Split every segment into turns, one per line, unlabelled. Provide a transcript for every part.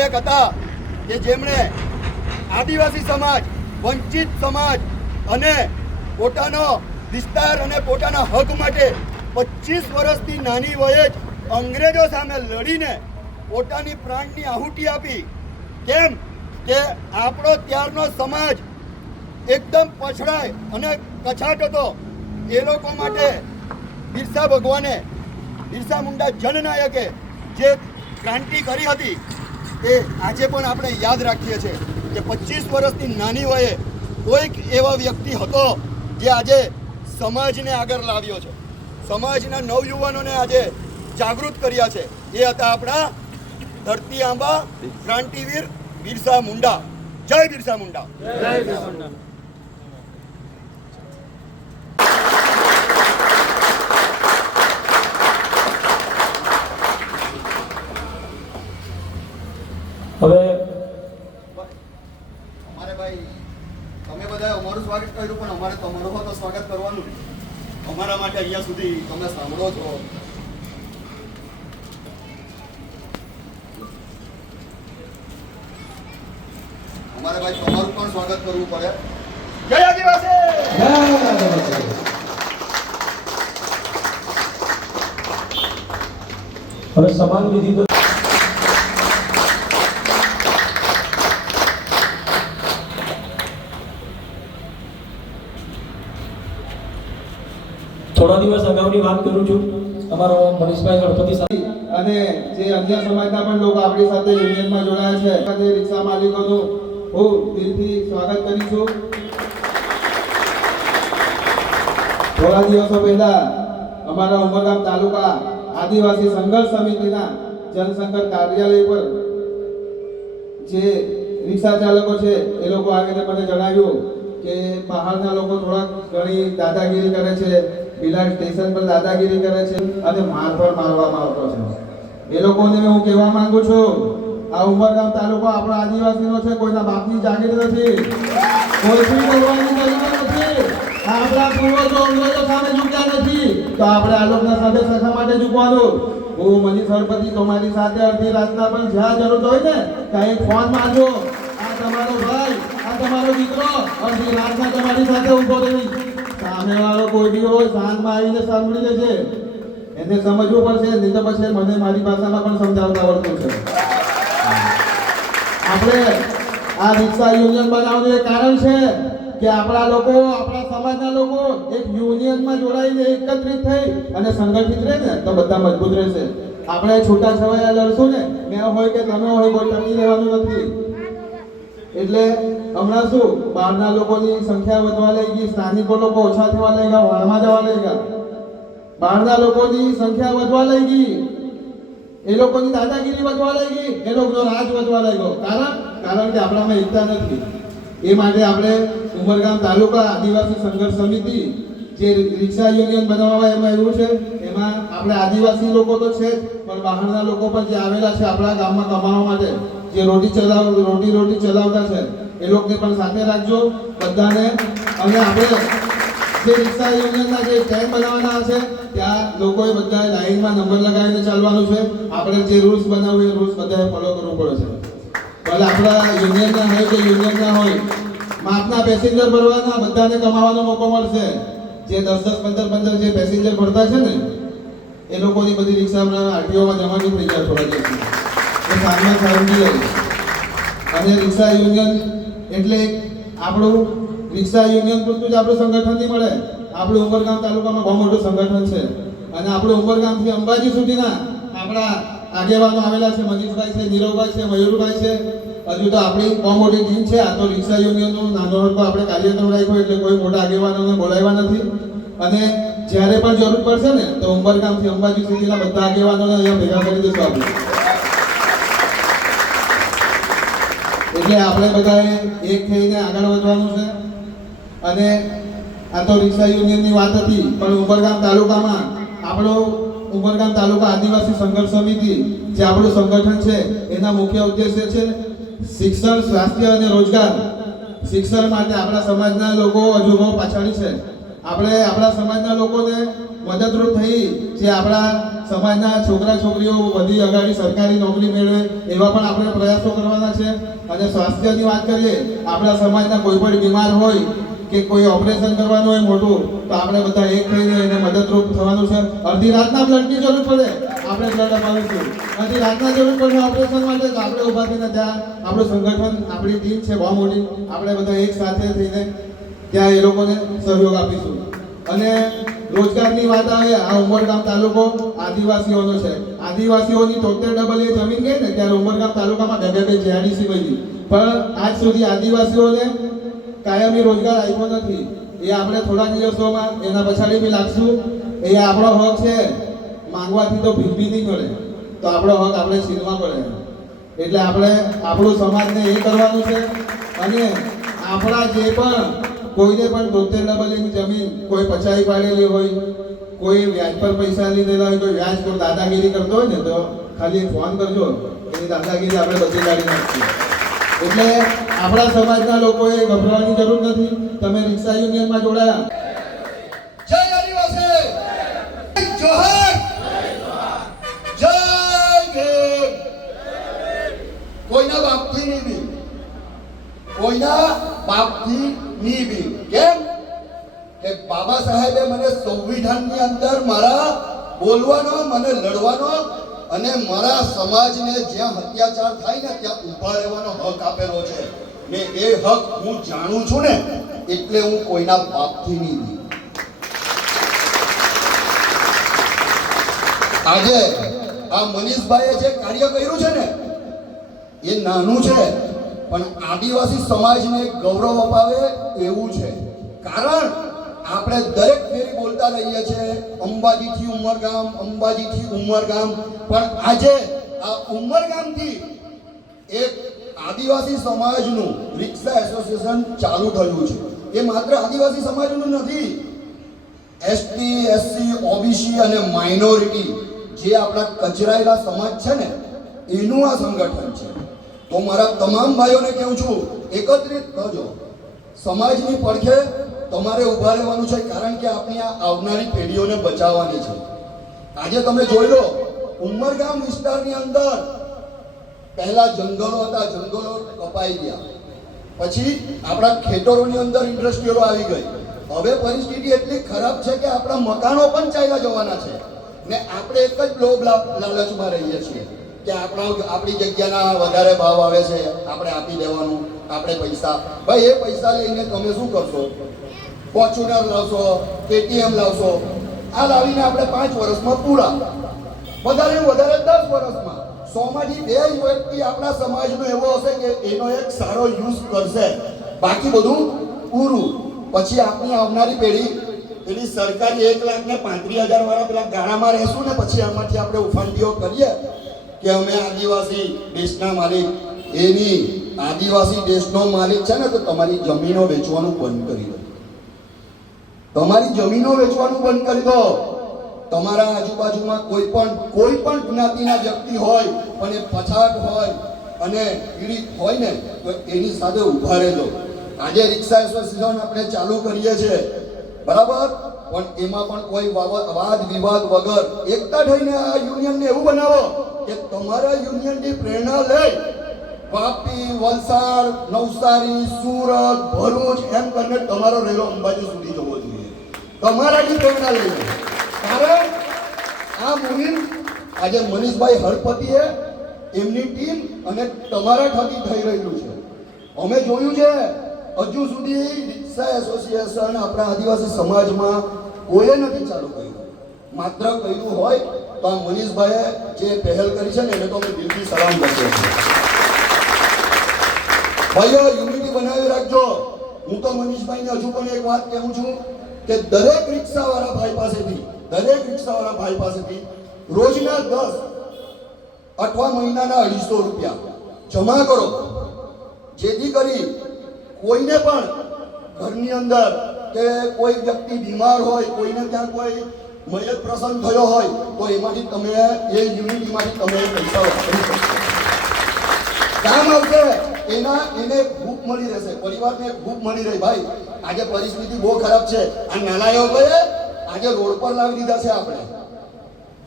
જનનાયક હતા કે જેમણે આદિવાસી સમાજ, વંચિત સમાજ અને પોતાનો વિસ્તાર અને પોતાના હક માટે પચીસ વર્ષથી નાની વયે જ અંગ્રેજો સામે લડીને પોતાની પ્રાણની આહુતિ આપી. કેમ કે આપણો ત્યારનો સમાજ એકદમ પછડાય અને કછાટ હતો. એ લોકો માટે બિરસા ભગવાને બિરસા મુંડા જનનાયકે જે ક્રાંતિ કરી હતી એ આજે પણ આપણે યાદ રાખીએ છીએ કે પચીસ વર્ષની નાની વયે કોઈક એવા વ્યક્તિ હતો જે આજે સમાજને આગળ લાવ્યો છે. સમાજના નવયુવાનોને આજે જાગૃત કર્યા છે. એ હતા આપણા ધરતી આંબા ક્રાંતિવીર બિરસા મુંડા. જય બિરસા મુંડા.
હવે
અમારે ભાઈ તમે બધા અમારું સ્વાગત કર્યું, પણ અમારે તમારું પણ તો સ્વાગત કરવાનું ને. અમારા માટે અહીંયા સુધી તમે સાંભળો છો. અમારે ભાઈ તમારું પણ સ્વાગત કરવું પડે. જય આદિવાસી!
હવે સમાન વિધિ થોડા દિવસ અગાઉની વાત કરું છું. અમારો મનીષભાઈ ગણપતિ સાથે
અને જે અન્ય સમાજના પણ લોકો આપણી સાથે યુનિયનમાં જોડાયા છે સાથે રિક્ષા માલિકોનું હું દિલથી સ્વાગત કરું છું. થોડા દિવસો પહેલા અમારા ઉમરગામ તાલુકા આદિવાસી સંઘર્ષ સમિતિના જનસંઘર્ષ કાર્યાલય પર જે રિક્ષા ચાલકો છે, એ લોકો આવીને મને જણાવ્યું કે બહારના લોકો થોડાક ઘણી દાદાગીરી કરે છે બિલાડ સ્ટેશન પર દાદાગીરી કરે છે અને માર પણ મારવામાં આવતો છે. એ લોકોને હું કહેવા માંગુ છું, આ ઉમરગામ તાલુકો આપણો આદિવાસીનો છે, કોઈના બાપની જાગીર નથી. કોઈથી બોલવાની જરૂર નથી. આપણા પૂર્વજો અંગ્રેજો સામે ઝૂક્યા નથી. તો આપણે આ લોકોના સાથે સખા માટે ઝૂકવાનું? હું મની સરપતિ તમારી સાથે અડધી રાતના પણ જ્યાં જરૂર હોય ને, ત્યાં એક ફોન માંગો આ તમારો ભાઈ, આ તમારો દીકરો અડધી રાતના તમારી સાથે ઊભો રહી. સામે વાળો કોઈ બી હોય શાંતમાં આવીને સાંભળી છે. એને સમજવું પડશે, નહીં તો પછી મને મારી ભાષામાં પણ સમજાવતા આવડતું છે. આપણે આ રિક્ષા યુનિયન બનાવવાનું એક કારણ છે કે આપણા લોકો, આપણા સમાજના લોકો એક યુનિયનમાં જોડાઈને એકત્રિત થઈ અને સંગઠિત રહે ને, તો બધા મજબૂત રહેશે. આપણે છૂટા છવાયા લડશું ને, મેં હોય કે તમે હોય કોઈ ટકી રહેવાનું નથી. એટલે હમણાં શું? બહારના લોકોની સંખ્યા વધવા લાગી સ્થાનિકો લોકો ઓછા થવા લાગ્યા વાળમાં જવા લાગ્યા. બહારના લોકોની સંખ્યા વધવા લાગી. એ લોકોની દાદાગીરી વધવા લાગી. એ લોકોનો રાજ વધવા લાગ્યો. કારણ? કારણ કે આપણામાં એકતા નથી. એ માટે આપણે ઉમરગામ તાલુકા આદિવાસી સંઘર્ષ સમિતિ જે રિક્ષા યુનિયન બનાવવા એમાં એવું છે એમાં આપણે આદિવાસી લોકો તો છે જ, પણ બહારના લોકો પણ જે આવેલા છે આપણા ગામમાં કમાવા માટે જે રોટી ચલાવ, રોટી રોટી ચલાવતા છે, એ લોકોને પણ સાથે રાખજો. બધાને અને આપણે જે રિક્ષા યુનિયનના જે સ્ટેન્ડ બનાવવાના છે, ત્યાં લોકોએ બધા લાઈનમાં નંબર લગાવીને ચાલવાનું છે. આપણે જે રૂલ્સ બનાવવું એ રૂલ્સ બધાએ ફોલો કરવું પડે છે. ભલે આપણા યુનિયનના હોય કે યુનિયનના હોય, માપના પેસેન્જર ભરવાના, બધાને કમાવાનો મોકો મળશે. જે દસ દસ, પંદર પંદર જે પેસેન્જર ભરતા છે ને, એ લોકોની બધી રિક્ષા આરટીઓમાં થઈ જાય થોડા દિવસમાં એ સાંજમાં સાંજી જાય અને રિક્ષા યુનિયન એટલે આપણું રિક્ષા યુનિયન પૂરતું જ આપણું સંગઠન નહીં મળે. આપણું ઉમરગામ તાલુકામાં બહુ મોટું સંગઠન છે. અને આપણું ઉમરગામથી અંબાજી સુધીના આપણા આગેવાનો આવેલા છે. મનીષભાઈ છે, નીરવભાઈ છે, મયુરભાઈ છે. હજુ તો આપણી બહુ મોટી ટીમ છે. આ તો રિક્ષા યુનિયનનું નાનો મોટો આપણે કાર્યક્રમ રાખ્યો એટલે કોઈ મોટા આગેવાનોને બોલાવ્યા નથી. અને જ્યારે પણ જરૂર પડશે ને, તો ઉમરગામથી અંબાજી સુધીના બધા આગેવાનોને અહીંયા ભેગા કરી દઈશું આપણે. એટલે આપણે બધાએ એક થઈને આગળ વધવાનું છે. અને આ તો રિક્ષા યુનિયનની વાત હતી, પણ ઉમરગામ તાલુકામાં આપણો ઉમરગામ તાલુકા આદિવાસી સંઘર્ષ સમિતિ જે આપણું સંગઠન છે, એના મુખ્ય ઉદ્દેશ્ય છે શિક્ષણ, સ્વાસ્થ્ય અને રોજગાર. શિક્ષણ માટે આપણા સમાજના લોકો હજુ બહુ પાછળ છે. આપણે આપણા સમાજના લોકોને મદદરૂપ થઈ જે આપણા સમાજના છોકરા છોકરીઓ બધી અગાડી સરકારી નોકરી મેળવે, એવા પણ આપણે પ્રયાસો કરવાના છે. અને સ્વાસ્થ્યની વાત કરીએ, આપણા સમાજના કોઈ પણ બીમાર હોય કે કોઈ ઓપરેશન કરવાનું હોય મોટું, તો આપણે બધા એક થઈને એને મદદરૂપ થવાનું છે. અડધી રાતના બ્લડની જરૂર પડે, આપણે બ્લડ અપાવીશું અડધી રાતના જરૂર પડે ઓપરેશન માટે, તો આપણે ઊભા થઈને ત્યાં, આપણું સંગઠન, આપણી ટીમ છે, બહુ મોટી. આપણે બધા એક સાથે થઈને ત્યાં એ લોકોને સહયોગ આપીશું. અને રોજગારની વાત આવે, આ ઉમરગામ તાલુકો આદિવાસીઓનો છે. આદિવાસીઓની તોતેર ડબલ એ જમીન ગઈ ને, ત્યારે ઉમરગામ તાલુકામાં બે બે જીઆરડીસી બની પણ આજ સુધી આદિવાસીઓને કાયમી રોજગાર આપ્યો નથી. એ આપણે થોડા દિવસોમાં એના પછાડી બી લાગશું. એ આપણો હક છે. માંગવાથી તો ભીખ નહીં મળે. તો આપણો હક આપણે છીનવા પડે. એટલે આપણે આપણું સમાજને એ કરવાનું છે. અને આપણા જે પણ કોઈને પણ તોતેર ડબલની જમીન કોઈ પચાવી પાડેલી હોય, કોઈ વ્યાજ પર પૈસા લીધેલા હોય, કોઈ વ્યાજ પર દાદાગીરી કરતો હોય ને, તો ખાલી ફોન કરજો. એની દાદાગીરી આપણે બધી કાઢી નાખીએ. એટલે આપણા સમાજના લોકોએ ગભરાવાની જરૂર નથી. તમે રિક્ષા યુનિયનમાં જોડાયા.
કોઈના બાપથી નહીં કોઈના બાપથી નહીં બી. કેમ? કે બાબા સાહેબે મને સંવિધાનની અંદર મારા બોલવાનો, મને લડવાનો અને મારા સમાજને જ્યાં અત્યાચાર થાય ને ત્યાં ઊભા રહેવાનો હક આપેલો છે. ને એ હક હું જાણું છું ને, એટલે હું કોઈના બાપથી નહીં આજે આ મનીષભાઈએ જે કાર્ય કર્યું છે ને, એ નાનું છે. પણ આદિવાસી સમાજને ગૌરવ અપાવે એવું છે. કારણ આપણે દરેક ફેરી બોલતા રહીએ છીએ, અંબાજીથી ઉમરગામ અંબાજીથી ઉમરગામ. પણ આજે આ ઉમરગામથી એક આદિવાસી સમાજનું રિક્ષા એસોસિએશન ચાલુ થયું છે. એ માત્ર આદિવાસી સમાજનું નથી. એસટી એસસી ઓબીસી અને માઇનોરિટી જે આપણા કચરાયેલા સમાજ છે ને, એનું આ સંગઠન છે. તો મારા તમામ ભાઈઓને કહું છું, એકત્રિત થજો. સમાજની પડખે તમારે ઊભા રહેવાનું છે, કારણ કે આપણી આ આવનારી પેઢીઓને બચાવવાની છે. આજે તમે જોઈ લો, ઉમરગામ વિસ્તારની અંદર પહેલા જંગલો હતા, જંગલો કપાઈ ગયા. પછી આપણા ખેતરોની અંદર ઇન્ડસ્ટ્રીઓ આવી ગઈ. હવે પરિસ્થિતિ એટલી ખરાબ છે કે આપણા મકાનો પણ ચાલ્યા જવાના છે. ને આપણે એક જ લોભ લાલચમાં રહીએ છીએ. કે આપણા આપણી જગ્યાના વધારે ભાવ આવે છે, આપણે આપી દેવાનું, આપણે પૈસા. ભાઈ, એ પૈસા લઈને તમે શું કરશો? ફોર્ચ્યુનર લાવશો, કેટીએમ લાવશો. આ લાવીને આપણે પાંચ વર્ષમાં પૂરા. વધારે વધારે દસ વર્ષમાં. સોમાંથી બે જ વ્યક્તિ આપણા સમાજનો એવો હશે કે એનો એક સારો યુઝ કરશે. બાકી બધું પૂરું. પછી આપણી આવનારી પેઢી, પેલી સરકારી એક લાખ ને પાંત્રીસ હજાર વાળા પેલા ગાળામાં રહેશું ને પછી આમાંથી આપણે ઉફાંડીઓ કરીએ. કે અમે આદિવાસી દેશના માલિક, એની આદિવાસી દેશનો માલિક છે ને, તો તમારી જમીનો વેચવાનું બંધ કરી દો. તમારી જમીનો વેચવાનું બંધ કરી દો. તમારા આજુબાજુમાં કોઈ પણ કોઈ પણ જ્ઞાતિના વ્યક્તિ હોય અને પછાત હોય અને પીડિત હોય ને, તો એની સાથે ઊભા રહેજો. આજે રિક્ષા એસોસિએશન આપણે ચાલુ કરીએ છીએ. બરાબર? પણ એમાં પણ કોઈ વાદ, વિવાદ વગર એકતા થઈને આ યુનિયનને એવું બનાવો કે તમારા યુનિયનની પ્રેરણા લઈ વાપી, વલસાડ, નવસારી, સુરત, ભરૂચ એમ કરીને તમારો રેલો અંબાજી સુધી જવો જોઈએ. તમારાથી પ્રેરણા લઈને કારણ આ મુહિમ આજે મનીષભાઈ હળપતિએ એમની ટીમ અને તમારા થકી થઈ રહ્યું છે. અમે જોયું છે હજુ સુધી રિક્ષા એસોસિએશન આપણા આદિવાસી સમાજમાં કોઈએ નથી ચાલુ કર્યું. માત્ર કર્યું હોય તો આ મનીષભાઈએ જે પહેલ કરી છે ને, એને તો અમે દિલથી સલામ કરીએ છીએ. ભાઈઓ યુનિટી બનાવી રાખજો. હું તો મનીષભાઈને હજુ પણ એક વાત કહું છું કે દરેક રિક્ષાવાળા ભાઈ પાસેથી, દરેક રિક્ષાવાળા ભાઈ પાસેથી રોજના દસ અઠવા મહિનાના અઢીસો રૂપિયા જમા કરો. જેથી કરી કોઈને પણ ઘરની અંદર કે કોઈ વ્યક્તિ બીમાર હોય, કોઈને ત્યાં કોઈ મયત પ્રસંગ થયો હોય, તો એમાંથી તમે એ યુનિટીમાંથી તમે પૈસા વાપરી શકશો કામ આવશે, એના, એને ભૂખ મળી રહેશે. પરિવારને ભૂખ મળી રહી. ભાઈ, આજે પરિસ્થિતિ બહુ ખરાબ છે. આ નાના યુવકોએ આજે રોડ પર લાવી દીધા છે આપણે.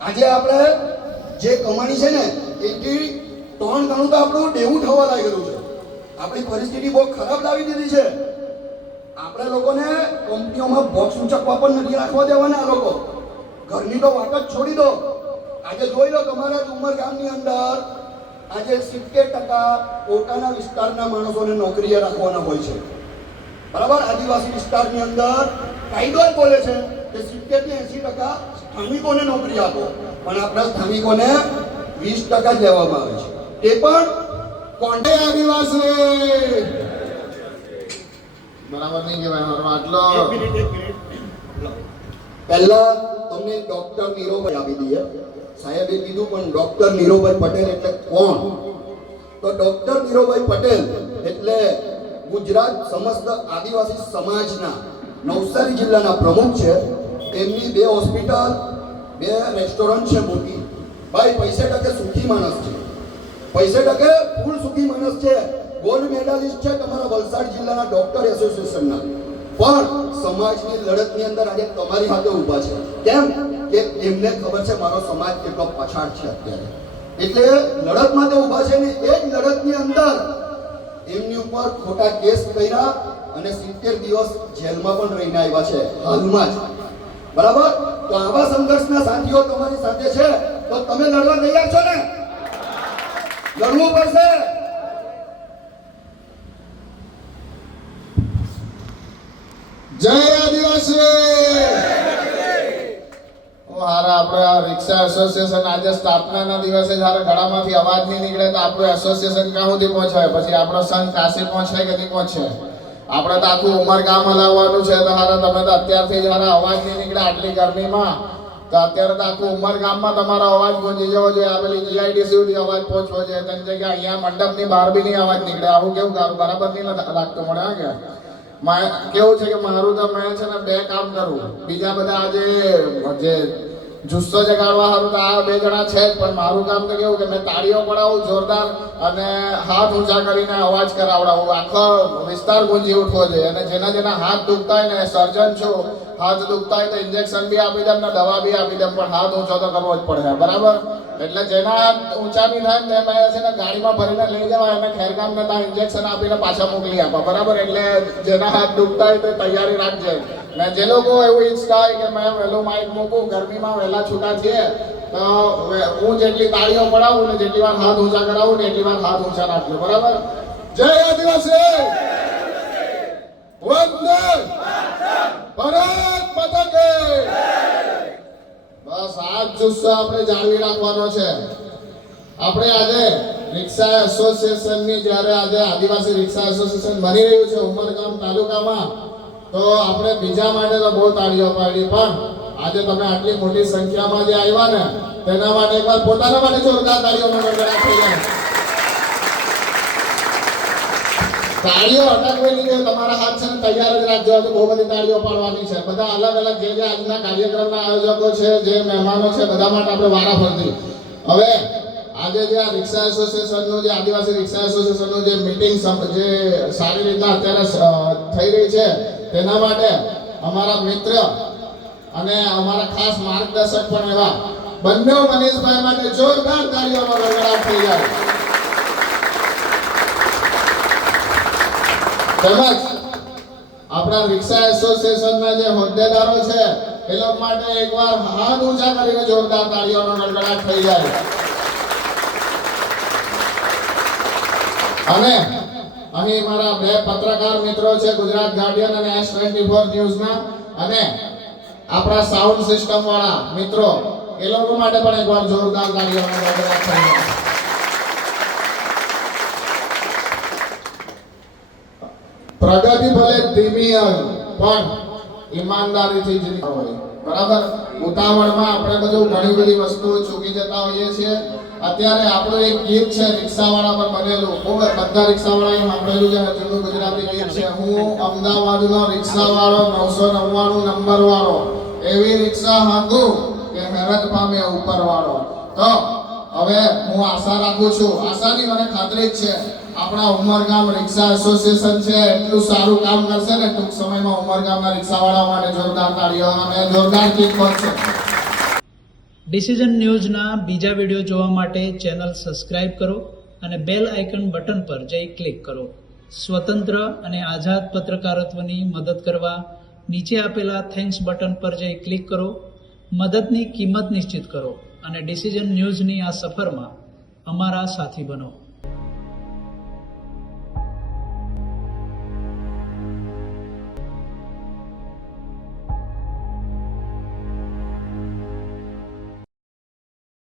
આજે આપણે જે કમાણી છે ને, એથી ત્રણ ગણું તો આપણું ડેવું થવા લાગેલું છે. આપણી પરિસ્થિતિ બહુ ખરાબ લાવી દીધી છે. આપણે લોકોને કંપનીઓમાં બોક્સ ઉંચકવા પણ નથી રાખવા દેવાના આ લોકો. ઘરની તો વાત જ છોડી દો. આજે જોઈ લો તમારા જ ઉમરગામની અંદર આજે સિત્તેર ટકા પોતાના વિસ્તારના માણસોને નોકરીએ રાખવાના હોય છે. બરાબર? આદિવાસી વિસ્તારની અંદર કાયદો જ બોલે છે કે સિત્તેરથી એસી ટકા સ્થાનિકોને નોકરી આપો. પણ આપણા સ્થાનિકોને વીસ ટકા જ લેવામાં આવે છે. તે પણ કોન્ટે આદિવાસી!
બરાબર નહીં કહેવાય મારો આટલો.
પહેલા તમને ડોક્ટર નીરોભાઈ આપી દઈએ. સાહેબે કીધું પણ ડોક્ટર નીરોભાઈ પટેલ એટલે કોણ? તો ડોક્ટર નીરોભાઈ પટેલ એટલે ગુજરાત સમસ્ત આદિવાસી સમાજના નવસારી જિલ્લાના પ્રમુખ છે. તેમની બે હોસ્પિટલ બે રેસ્ટોરન્ટ છે મોટી. ભાઈ પૈસે ટકે સુખી માણસ છે. પૈસે ટકે ફૂલ સુખી માણસ છે. ગોલ્ડ મેડાલિસ્ટ છે તમારા વલસાડ જિલ્લાના ડોક્ટર એસોસિએશનના પણ સમાજની લડતની અંદર આજે તમારી હાથે ઊભા છે. કેમ? કે એમને ખબર છે મારો સમાજ કેટલો પછાડ છે અત્યારે. એટલે લડત માટે ઊભા છે ને એ જ લડતની અંદર એમની ઉપર ખોટા કેસ કર્યા અને સિત્તેર દિવસ જેલમાં પણ રહીને આવ્યા છે, હાલમાં જ. બરાબર? તો આવા સંઘર્ષના સાથીઓ તમારી સાથે છે. તો તમે લડવા તૈયાર છો ને? લડવું પડશે.
જય આદિવાસી. મારા આપણે આ રિક્ષા એસોસિએશન આજે સ્થાપનાના દિવસે જ્યારે ગળામાંથી અવાજ નહીં નીકળે તો આપણું એસોસિએશન ક્યાં સુધી પહોંચાય? પછી આપણો સંઘ કાશી પહોંચાય કે નહીં પહોંચે આપણે તો આખું ઉમર ગામ હલાવવાનું છે તો હારા, તમે તો અત્યારથી જ્યારે અવાજ નહીં નીકળે આટલી ગરમીમાં તો અત્યારે તો આખું ઉમર ગામમાં તમારો અવાજ પહોંચી જવો જોઈએ આ પેલી જીઆઈડીસી સુધી અવાજ પહોંચવો જોઈએ તેની જગ્યાએ અહીંયા મંડપની બહાર બી નહીં અવાજ નીકળે. આવું કેવું કારું બરાબર નહીં લાગતું મળે હા કે? કેવું છે કે મારું તો મેં છે ને બે કામ કરું. બીજા બધા આજે જે જુસ્સો જગાડવા સારું તો આ બે જણા છે જ, પણ મારું કામ તો કેવું કે મેં તાળીઓ પડાવું, જોરદાર અને હાથ ઊંચા કરીને અવાજ કરાવડાવું. આખો વિસ્તાર ગુંજી ઉઠવો જોઈએ અને જેના જેના હાથ દુખતા હોય ને સર્જન છું હાથ દુખતા હોય તો ઇન્જેક્શન બી આપી દેમ ને દવા બી આપી દઉં પણ હાથ ઊંચો તો કરવો જ પડે, બરાબર? એટલે જેના હાથ ઊંચા બી થાય ને છે ને ગાડીમાં ભરીને લઈ જવા અને ખેરકામ ત્યાં ઇન્જેક્શન આપીને પાછા મોકલી આપવા, બરાબર? એટલે જેના હાથ દુખતા હોય તે તૈયારી રાખજે. ને જે લોકો એવું ઈચ્છતા હોય કે મેં વહેલું માઇક મૂકું, ગરમીમાં વહેલા છૂટા છીએ તો હું જેટલી તાળીઓ પડાવું ને જેટલી વાર હાથ ઊંચા કરાવું ને એટલી વાર હાથ ઊંચા રાખજો, બરાબર? જય આદિવાસી! વંદે ભારત માતા બસ આ જુસ્સો આપણે જાળવી રાખવાનો છે. આપણે આજે રિક્ષા એસોસિએશનની, જ્યારે આજે આદિવાસી રિક્ષા એસોસિએશન બની રહ્યું છે ઉમરગામ તાલુકામાં, તો આપણે બીજા માટે તો બહુ તાળીઓ પાડી, પણ આજે તમે આટલી મોટી સંખ્યામાં જે આવ્યા ને, તેના માટે એકવાર પોતાના માટે જોરદાર તાળીઓનો ગડગડાટ થઈ જાય. તાળીઓ અટકવેલી છે, તમારા હાથ છે તૈયાર જ રાખજો. તો બહુ બધી તાળીઓ પાડવાની છે. બધા અલગ અલગ જે જે આજના કાર્યક્રમના આયોજકો છે, જે મહેમાનો છે, બધા માટે આપણે વારા ફરતી હવે, આજે જે આ રિક્ષા એસોસિએશનનું, જે આદિવાસી રિક્ષા એસોસિએશનનું જે મિટિંગ જે સારી રીતના અત્યારે થઈ રહી છે, તેના માટે અમારા મિત્ર અને અમારા ખાસ માર્ગદર્શક પણ એવા બંને મનીષભાઈ માટે જોરદાર તાળીઓનો ગડગડાટ થઈ જાય. તેમજ આપણા રિક્ષા એસોસિએશનના જે હોદ્દેદારો છે, એ લોકો માટે એકવાર હાથ ઊંચા કરીને જોરદાર તાળીઓનો ગડગડાટ થઈ જાય. અને અહીં મારા બે પત્રકાર મિત્રો છે, ગુજરાત ગાર્ડિયન અને એસ ટ્વેન્ટી ફોર ન્યૂઝના. અને આપણા સાઉન્ડ સિસ્ટમ વાળા મિત્રો, એ લોકો માટે પણ એકવાર જોરદાર તાળીઓનો ગડગડાટ થઈ જાય. પ્રગતિ ભલે ધીમી હોય, પણ ઈમાનદારીથી જ હોય. બરાબર? ઉતાવળમાં આપણે બધું ઘણી બધી વસ્તુઓ ચૂકી જતા હોઈએ છીએ. અત્યારે આપણું એક ગીત છે, રિક્ષાવાળા પર બનેલું. ખૂબ બધા રિક્ષાવાળાએ સાંભળેલું છે, હજુનું ગુજરાતી ગીત છે. હું અમદાવાદનો રિક્ષાવાળો, નવસો નવ્વાણું નંબર વાળો એવી રિક્ષા હાંગુ કે હેરત પામે ઉપરવાળો. તો, હવે હું આશા રાખું છું. આશાની મને ખાતરી જ છે. આપણા ઉમરગામ રિક્ષા એસોસિએશન છે, એટલું સારું કામ કરશે ને, ટૂંક સમયમાં ઉમરગામના રિક્ષાવાળા માટે જોરદાર તાળીઓ અને જોરદાર કિક મળશે
ડિસિઝન ન્યૂઝના બીજા વીડિયો જોવા માટે ચેનલ સબસ્ક્રાઇબ કરો અને બેલ આઇકન બટન પર જઈ ક્લિક કરો. સ્વતંત્ર અને આઝાદ પત્રકારત્વની મદદ કરવા નીચે આપેલા થેન્ક્સ બટન પર જઈ ક્લિક કરો. મદદની કિંમત નિશ્ચિત કરો અને ડિસિઝન ન્યૂઝની આ સફરમાં અમારા સાથી બનો.